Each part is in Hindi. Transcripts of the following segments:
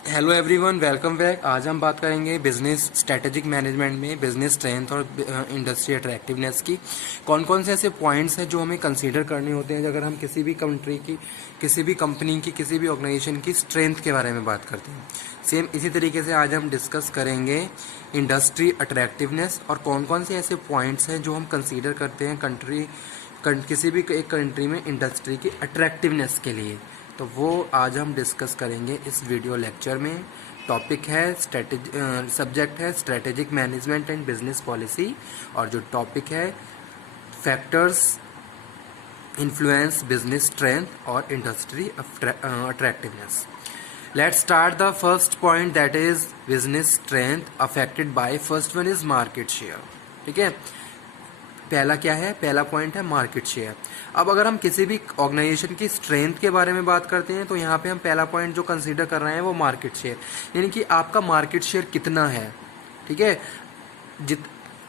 Hello everyone, welcome back. आज हम बात करेंगे बिजनेस स्ट्रेटेजिक मैनेजमेंट में बिजनेस स्ट्रेंथ और इंडस्ट्री अट्रैक्टिवनेस की। कौन कौन से ऐसे पॉइंट्स हैं जो हमें कंसीडर करने होते हैं अगर हम किसी भी कंट्री की, किसी भी कंपनी की, किसी भी ऑर्गेनाइजेशन की स्ट्रेंथ के बारे में बात करते हैं। सेम इसी तरीके से आज हम डिस्कस करेंगे इंडस्ट्री अट्रैक्टिवनेस और कौन कौन से ऐसे पॉइंट्स हैं जो हम कंसीडर करते हैं किसी भी एक कंट्री में इंडस्ट्री की अट्रैक्टिवनेस के लिए। तो वो आज हम डिस्कस करेंगे इस वीडियो लेक्चर में। टॉपिक है सब्जेक्ट है strategic management and business policy, और जो टॉपिक है फैक्टर्स इन्फ्लुएंस बिजनेस स्ट्रेंथ और industry attractiveness. Let's start the first point, that is business strength affected by. First one is market share. ठीक है, पहला क्या है? पहला पॉइंट है मार्केट शेयर। अब अगर हम किसी भी ऑर्गेनाइजेशन की स्ट्रेंथ के बारे में बात करते हैं तो यहाँ पे हम पहला पॉइंट जो कंसीडर कर रहे हैं वो मार्केट शेयर, यानी कि आपका मार्केट शेयर कितना है। ठीक है, जित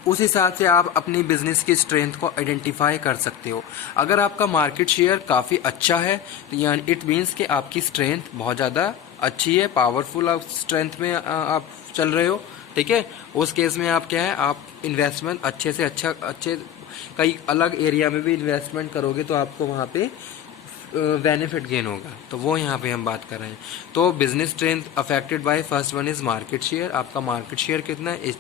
उस हिसाब से आप अपनी बिजनेस की स्ट्रेंथ को आइडेंटिफाई कर सकते हो। अगर आपका मार्केट शेयर काफ़ी अच्छा है तो यानी इट मीन्स कि आपकी स्ट्रेंथ बहुत ज़्यादा अच्छी है, पावरफुल आप स्ट्रेंथ में आप चल रहे हो। ठीक है, उस केस में आप क्या है, आप इन्वेस्टमेंट अच्छे से अच्छे कई अलग एरिया में भी इन्वेस्टमेंट करोगे तो आपको वहाँ पे बेनिफिट गेन होगा। तो वो यहाँ पे हम बात कर रहे हैं। तो business strength affected by first one is market share. आपका मार्केट शेयर कितना है,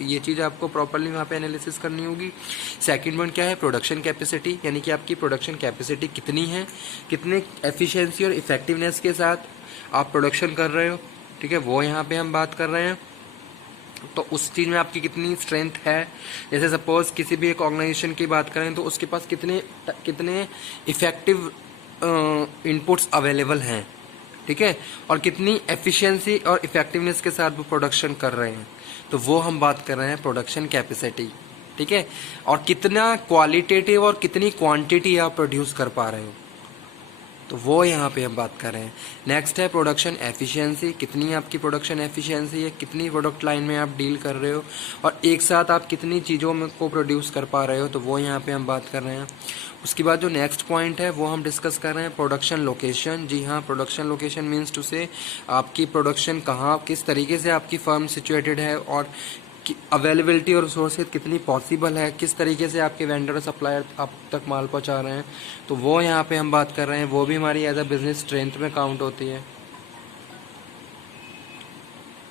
ये चीज़ आपको प्रॉपरली वहाँ पे एनालिसिस करनी होगी। सेकंड वन क्या है? प्रोडक्शन कैपेसिटी, यानी कि आपकी प्रोडक्शन कैपेसिटी कितनी है, कितने एफिशिएंसी और इफेक्टिवनेस के साथ आप प्रोडक्शन कर रहे हो। ठीक है, वो यहाँ पे हम बात कर रहे हैं। तो उस चीज़ में आपकी कितनी स्ट्रेंथ है। जैसे सपोज किसी भी एक ऑर्गेनाइजेशन की बात करें तो उसके पास कितने कितने इफेक्टिव इनपुट्स अवेलेबल हैं। ठीक है, और कितनी एफिशिएंसी और इफेक्टिवनेस के साथ वो प्रोडक्शन कर रहे हैं। तो वो हम बात कर रहे हैं प्रोडक्शन कैपेसिटी। ठीक है, और कितना क्वालिटेटिव और कितनी क्वांटिटी आप प्रोड्यूस कर पा रहे हो, तो वो यहाँ पे हम बात कर रहे हैं। नेक्स्ट है प्रोडक्शन एफिशिएंसी, कितनी आपकी प्रोडक्शन एफिशिएंसी है, कितनी प्रोडक्ट लाइन में आप डील कर रहे हो और एक साथ आप कितनी चीज़ों में को प्रोड्यूस कर पा रहे हो, तो वो यहाँ पे हम बात कर रहे हैं। उसके बाद जो नेक्स्ट पॉइंट है वो हम डिस्कस कर रहे हैं प्रोडक्शन लोकेशन। जी हाँ, प्रोडक्शन लोकेशन मीन्स टू से आपकी प्रोडक्शन कहाँ, किस तरीके से आपकी फर्म सिचुएटेड है और अवेलेबिलिटी और रिसोर्सेज कितनी पॉसिबल है, किस तरीके से आपके वेंडर और सप्लायर आप तक माल पहुंचा रहे हैं। तो वो यहाँ पे हम बात कर रहे हैं, वो भी हमारी एज अ बिजनेस स्ट्रेंथ में काउंट होती है।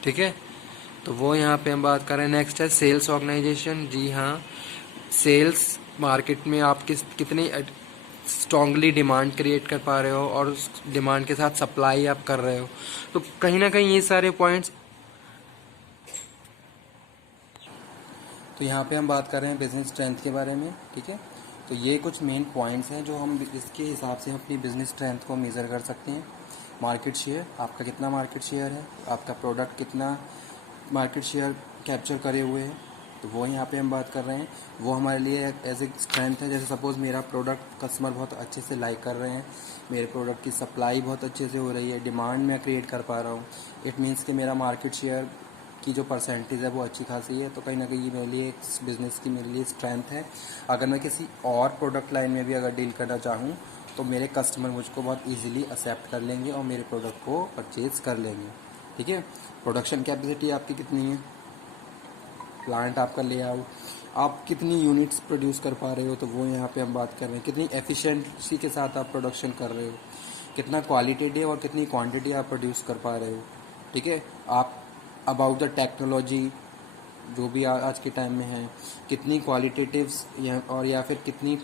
ठीक है, तो वो यहाँ पे हम बात कर रहे हैं। नेक्स्ट है सेल्स ऑर्गेनाइजेशन। जी हाँ, सेल्स मार्केट में आप कितनी स्ट्रांगली डिमांड क्रिएट कर पा रहे हो और उस डिमांड के साथ सप्लाई आप कर रहे हो। तो कहीं ना कहीं ये सारे पॉइंट्स, तो यहाँ पे हम बात कर रहे हैं बिजनेस स्ट्रेंथ के बारे में। ठीक है, तो ये कुछ मेन पॉइंट्स हैं जो हम इसके हिसाब से अपनी बिजनेस स्ट्रेंथ को मेज़र कर सकते हैं। मार्केट शेयर, आपका कितना मार्केट शेयर है, आपका प्रोडक्ट कितना मार्केट शेयर कैप्चर करे हुए हैं, तो वो यहाँ पे हम बात कर रहे हैं। वो हमारे लिए एज ए स्ट्रेंथ है। जैसे सपोज़ मेरा प्रोडक्ट कस्टमर बहुत अच्छे से लाइक कर रहे हैं, मेरे प्रोडक्ट की सप्लाई बहुत अच्छे से हो रही है, डिमांड मैं क्रिएट कर पा रहा हूँ, इट मीन्स कि मेरा मार्केट शेयर की जो परसेंटेज है वो अच्छी खासी है। तो कहीं ना कहीं ये मेरे लिए एक बिज़नेस की मेरे लिए स्ट्रेंथ है। अगर मैं किसी और प्रोडक्ट लाइन में भी अगर डील करना चाहूँ तो मेरे कस्टमर मुझको बहुत इजीली एक्सेप्ट कर लेंगे और मेरे प्रोडक्ट को परचेज कर लेंगे। ठीक है, प्रोडक्शन कैपेसिटी आपकी कितनी है, प्लांट आपका लेआउट, आप कितनी यूनिट्स प्रोड्यूस कर पा रहे हो, तो वो यहाँ पे हम बात कर रहे हैं। कितनी एफिशिएंसी के साथ आप प्रोडक्शन कर रहे हो, कितना क्वालिटेटिव और कितनी क्वांटिटी आप प्रोड्यूस कर पा रहे हो। ठीक है, आप अबाउट द टेक्नोलॉजी जो भी आज के टाइम में है, कितनी क्वालिटेटिव्स और या फिर कितनी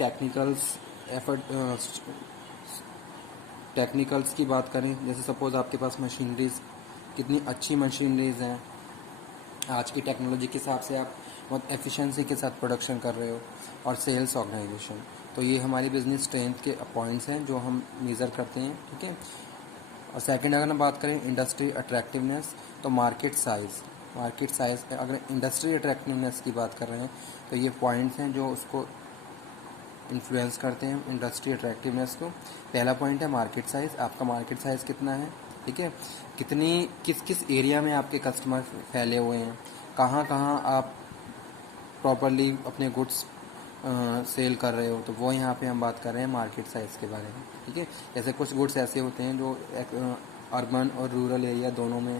टेक्निकल्स की बात करें। जैसे सपोज आपके पास मशीनरीज, कितनी अच्छी मशीनरीज हैं, आज की टेक्नोलॉजी के हिसाब से आप बहुत एफिशिएंसी के साथ प्रोडक्शन कर रहे हो। और सेल्स ऑर्गेनाइजेशन, तो ये हमारी बिजनेस स्ट्रेंथ के पॉइंट्स हैं जो हम मेज़र करते हैं। ठीक है, और सेकंड अगर हम बात करें इंडस्ट्री अट्रैक्टिवनेस, तो मार्केट साइज़ अगर इंडस्ट्री अट्रैक्टिवनेस की बात कर रहे हैं तो ये पॉइंट्स हैं जो उसको इन्फ्लुएंस करते हैं इंडस्ट्री अट्रैक्टिवनेस को। पहला पॉइंट है मार्केट साइज़, आपका मार्केट साइज़ कितना है। ठीक है, किस किस एरिया में आपके कस्टमर फैले हुए हैं, कहाँ कहाँ आप प्रॉपरली अपने गुड्स सेल कर रहे हो, तो वो यहाँ पे हम बात कर रहे हैं मार्केट साइज़ के बारे में। ठीक है, जैसे कुछ गुड्स ऐसे होते हैं जो अर्बन और रूरल एरिया दोनों में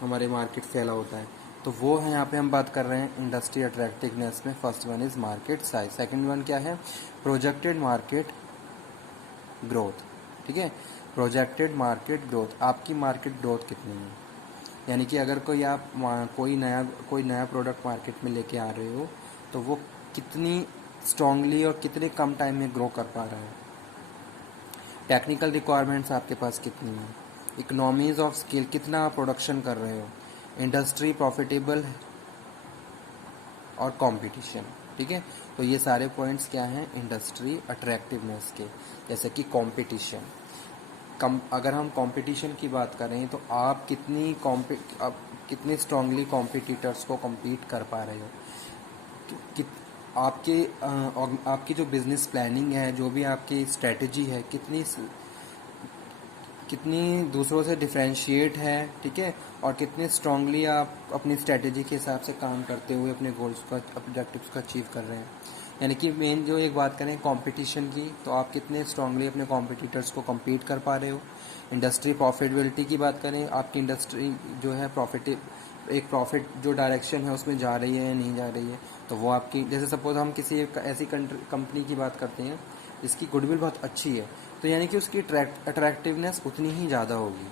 हमारे मार्केट फैला होता है। तो वो है यहाँ पे हम बात कर रहे हैं इंडस्ट्री अट्रैक्टिवनेस में। First one is market size, second one क्या है, प्रोजेक्टेड मार्केट ग्रोथ। ठीक है, प्रोजेक्टेड मार्केट ग्रोथ, आपकी मार्केट ग्रोथ कितनी है, यानी कि अगर आप कोई नया प्रोडक्ट मार्केट में लेके आ रहे हो तो वो कितनी स्ट्रांगली और कितने कम टाइम में ग्रो कर पा रहा है। टेक्निकल रिक्वायरमेंट्स आपके पास कितनी है, इकोनॉमीज ऑफ स्केल कितना आप प्रोडक्शन कर रहे हो, इंडस्ट्री प्रॉफिटेबल और कंपटीशन। ठीक है, तो ये सारे पॉइंट्स क्या हैं इंडस्ट्री अट्रैक्टिवनेस के। जैसे कि कंपटीशन, अगर हम कंपटीशन की बात करें तो आप कितनी स्ट्रांगली कॉम्पिटिटर्स को compete कर पा रहे हो, कि आपकी जो बिजनेस प्लानिंग है, जो भी आपकी स्ट्रेटजी है, कितनी दूसरों से डिफरेंशिएट है। ठीक है, और कितने स्ट्रांगली आप अपनी स्ट्रेटजी के हिसाब से काम करते हुए अपने गोल्स का, ऑब्जेक्टिव्स को अचीव कर रहे हैं। यानी कि मेन जो एक बात करें कंपटीशन की, तो आप कितने स्ट्रांगली अपने कॉम्पिटिटर्स को compete कर पा रहे हो। इंडस्ट्री प्रॉफिटेबिलिटी की बात करें, आपकी इंडस्ट्री जो है प्रॉफिट जो डायरेक्शन है उसमें जा रही है या नहीं जा रही है। तो वो आपकी, जैसे सपोज हम किसी एक ऐसी कंपनी की बात करते हैं जिसकी गुडविल बहुत अच्छी है, तो यानी कि उसकी अट्रैक्टिवनेस उतनी ही ज़्यादा होगी।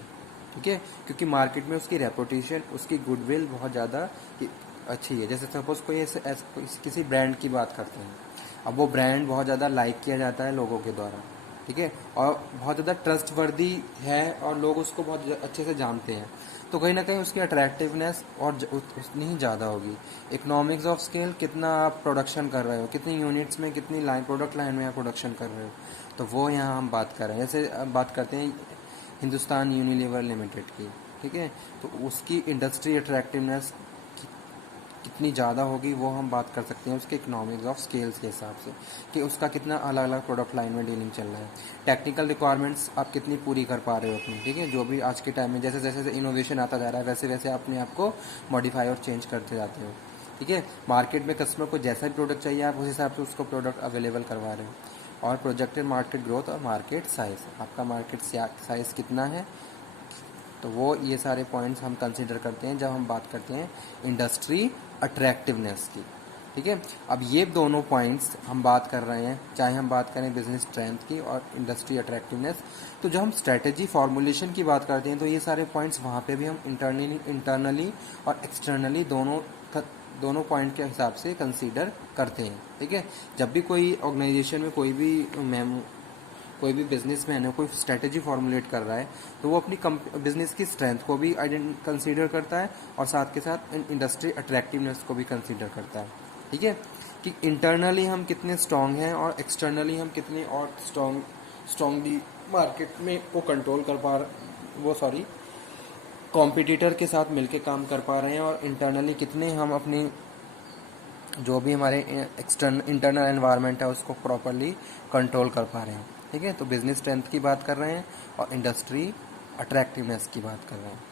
ठीक है, क्योंकि मार्केट में उसकी रेपुटेशन, उसकी गुडविल बहुत ज़्यादा अच्छी है। जैसे सपोज किसी ब्रांड की बात करते हैं, अब वो ब्रांड बहुत ज़्यादा लाइक किया जाता है लोगों के द्वारा। ठीक है, और बहुत ज़्यादा ट्रस्टवर्दी है और लोग उसको बहुत अच्छे से जानते हैं, तो कहीं ना कहीं उसकी अट्रैक्टिवनेस और उतनी ही ज़्यादा होगी। इकोनॉमिक्स ऑफ स्केल, कितना आप प्रोडक्शन कर रहे हो, कितनी यूनिट्स में, कितनी प्रोडक्ट लाइन में आप प्रोडक्शन कर रहे हो, तो वो यहाँ हम बात कर रहे हैं। जैसे अब बात करते हैं हिंदुस्तान यूनिलीवर लिमिटेड की। ठीक है, तो उसकी इंडस्ट्री अट्रैक्टिवनेस कितनी ज़्यादा होगी वो हम बात कर सकते हैं उसके इकोनॉमिक्स ऑफ स्केल्स के हिसाब से, कि उसका कितना अलग अलग प्रोडक्ट लाइन में डीलिंग चल रहा है। टेक्निकल रिक्वायरमेंट्स आप कितनी पूरी कर पा रहे हो अपनी। ठीक है, जो भी आज के टाइम में जैसे जैसे इनोवेशन आता जा रहा है, वैसे वैसे अपने आप को मॉडिफाई और चेंज करते जाते हो। ठीक है, मार्केट में कस्टमर को जैसा भी प्रोडक्ट चाहिए आप उस हिसाब से उसको प्रोडक्ट अवेलेबल करवा रहे हो। और प्रोजेक्टेड मार्केट ग्रोथ और मार्केट साइज, आपका मार्केट साइज कितना है, तो वो ये सारे पॉइंट्स हम कंसिडर करते हैं जब हम बात करते हैं इंडस्ट्री अट्रैक्टिवनेस की। ठीक है, अब ये दोनों पॉइंट्स हम बात कर रहे हैं, चाहे हम बात करें बिजनेस स्ट्रेंथ की और इंडस्ट्री अट्रैक्टिवनेस। तो जब हम स्ट्रेटजी फॉर्मुलेशन की बात करते हैं तो ये सारे पॉइंट्स वहाँ पे भी हम इंटरनली और एक्सटर्नली दोनों पॉइंट के हिसाब से कंसीडर करते हैं। ठीक है, जब भी कोई ऑर्गेनाइजेशन में कोई भी बिजनेसमैन है, कोई स्ट्रेटजी फॉर्मुलेट कर रहा है, तो वो अपनी बिजनेस की स्ट्रेंथ को भी कंसीडर करता है और साथ के साथ इंडस्ट्री अट्रैक्टिवनेस को भी कंसीडर करता है। ठीक है, कि इंटरनली हम कितने स्ट्रांग हैं और एक्सटर्नली हम कितने और स्ट्रांगली मार्केट में को कंट्रोल कर पा कॉम्पिटिटर के साथ मिलके काम कर पा रहे हैं, और इंटरनली कितने हम अपनी जो भी हमारे इंटरनल एनवायरनमेंट है उसको प्रॉपरली कंट्रोल कर पा रहे हैं। ठीक है, तो बिजनेस स्ट्रेंथ की बात कर रहे हैं और इंडस्ट्री अट्रैक्टिवनेस की बात कर रहे हैं।